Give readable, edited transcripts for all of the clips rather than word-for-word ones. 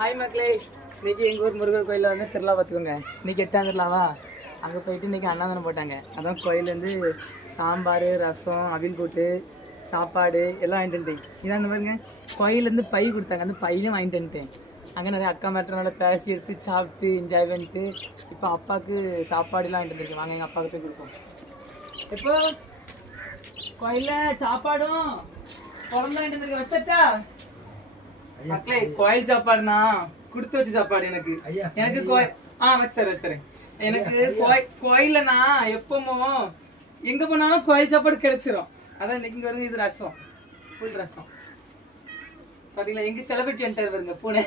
Hi மக்களே, இன்னைக்கு எங்கள் ஊர் முருகர் கோயிலில் வந்து திருவிழா பார்த்துக்கோங்க. இன்னைக்கு 8ஆம் திருவிழாவா, அங்கே போயிட்டு இன்னைக்கு அன்னதானம் போட்டாங்க. அதான் கோயிலேருந்து சாம்பார், ரசம், அவியல் கூட்டு, சாப்பாடு எல்லாம் வாங்கிட்டு வந்துட்டேன். இதான் இந்த பாருங்க, கோயிலேருந்து பை கொடுத்தாங்க, அந்த பையிலும் வாங்கிட்டு வந்துட்டேன். அங்கே நிறைய அக்கா மேட்டரோட பேசி எடுத்து சாப்பிட்டு என்ஜாய் பண்ணிட்டு இப்போ அப்பாவுக்கு சாப்பாடுலாம் வாங்கிட்டு வந்துருக்கேன். வாங்க எங்கள் அப்பாவுக்கு போய் கொடுப்போம். எப்போ கோயிலில் சாப்பாடும் குழம்பு வாங்கிட்டு வந்துருக்கேன். வச்சட்டா மக்களே, கோயில் சாப்பாடுனா குடுத்து வச்ச சாப்பாடு. எனக்கு எனக்கு கோயிலனா எப்பமோ எங்க போனாலும் கோயில் சாப்பாடு கிடைச்சிரும். அதான் இன்னைக்கு இங்க வருங்க. இது ரசம், ஃபுல் ரசம் பாத்தீங்களா. எங்க செலிபிரிட்டி என்டர் வருங்க பூனை,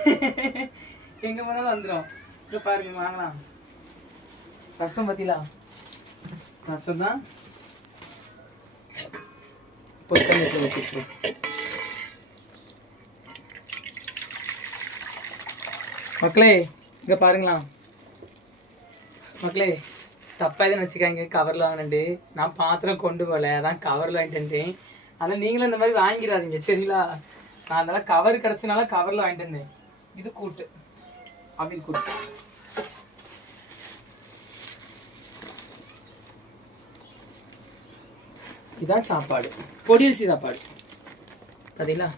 எங்க போனாலும் வந்துடும். இங்க பாருங்க, வாங்கலாம். ரசம் பாத்தீங்களா, ரசம் தான் பொத்தனை. மக்களே இங்கே பாருங்களா, மக்களே தப்பாக எதுவும் வச்சுக்காங்க. கவரில் வாங்கினேன்ட்டு நான் பாத்திரம் கொண்டு போகல, அதான் கவரில் வாங்கிட்டு வந்தேன். ஆனால் நீங்களும் இந்த மாதிரி வாங்கிடாதீங்க சரிங்களா. நான் அதெல்லாம் கவர் கிடச்சனால கவரில் வாங்கிட்டு வந்தேன். இது கூட்டு, அவியல் கூட்டு. இதான் சாப்பாடு, பொடியரிசி சாப்பாடு பார்த்தீங்களா.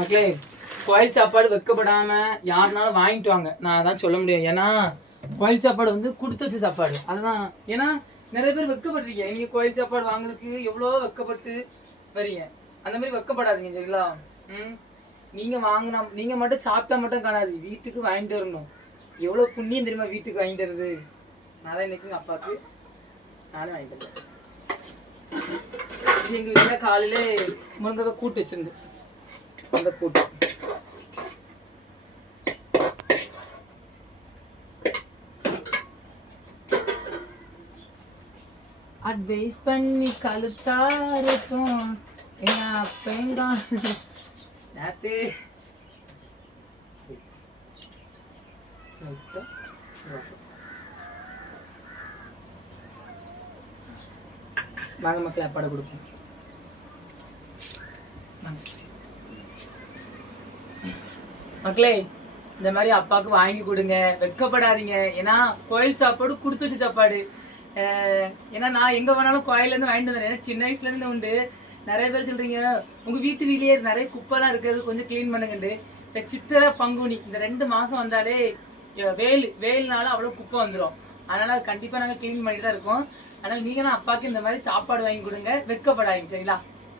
மக்களே கோயில் சாப்பாடு வைக்கப்படாம யாருனாலும் வாங்கிட்டு வாங்க, நான் அதான் சொல்ல முடியும். ஏன்னா கோயில் சாப்பாடு வந்து கொடுத்து வச்ச சாப்பாடு. அதுதான், ஏன்னா நிறைய பேர் வெக்கப்பட்டிருக்கீங்க. நீங்க கோயில் சாப்பாடு வாங்குறதுக்கு எவ்வளோ வெக்கப்பட்டு வரீங்க. அந்த மாதிரி வெக்கப்படாதீங்க சரிங்களா. நீங்க வாங்கினா நீங்க மட்டும் சாப்பிட்டா மட்டும் காணாது, வீட்டுக்கு வாங்கிட்டு வரணும். எவ்வளோ புண்ணியம் தெரியுமா வீட்டுக்கு வாங்கிட்டு வருது. நான் தான் இன்னைக்கு அப்பாவுக்கு நானே வாங்கிட்டு வரேன். இது எங்க வீட்டில் காலையில முருங்கைக்காய் கூட்டு வச்சிருந்து அந்த கூட்டு. அட்வைஸ் பண்ணி கழுத்தாருக்கும் எங்க அப்பா நேத்து வாங்க மக்கள் அப்பாட கொடுப்போம். மக்களே இந்த மாதிரி அப்பாவுக்கு வாங்கி கொடுங்க, வெக்கப்படாதீங்க. ஏன்னா கோயில் சாப்பாடு கொடுத்து வச்ச சாப்பாடு. ஏன்னா நான் எங்க வேணாலும் கோயிலேருந்து வாங்கிட்டு வந்துடுறேன். ஏன்னா சின்ன வயசுல இருந்து உண்டு. நிறைய பேர் சொல்றீங்க உங்க வீட்டு வீட்லயே நிறைய குப்பைலாம் இருக்கிறது, கொஞ்சம் கிளீன் பண்ணுங்கண்டு. இந்த சித்திரை பங்குனி இந்த 2 மாசம் வந்தாலே வெயில்னால அவ்வளவு குப்பை வந்துடும். அதனால கண்டிப்பா நாங்க கிளீன் பண்ணிட்டு தான் இருக்கோம். அதனால நீங்க தான் அப்பாவுக்கு இந்த மாதிரி சாப்பாடு வாங்கி கொடுங்க, வெக்கப்படாதீங்க சரிங்களா.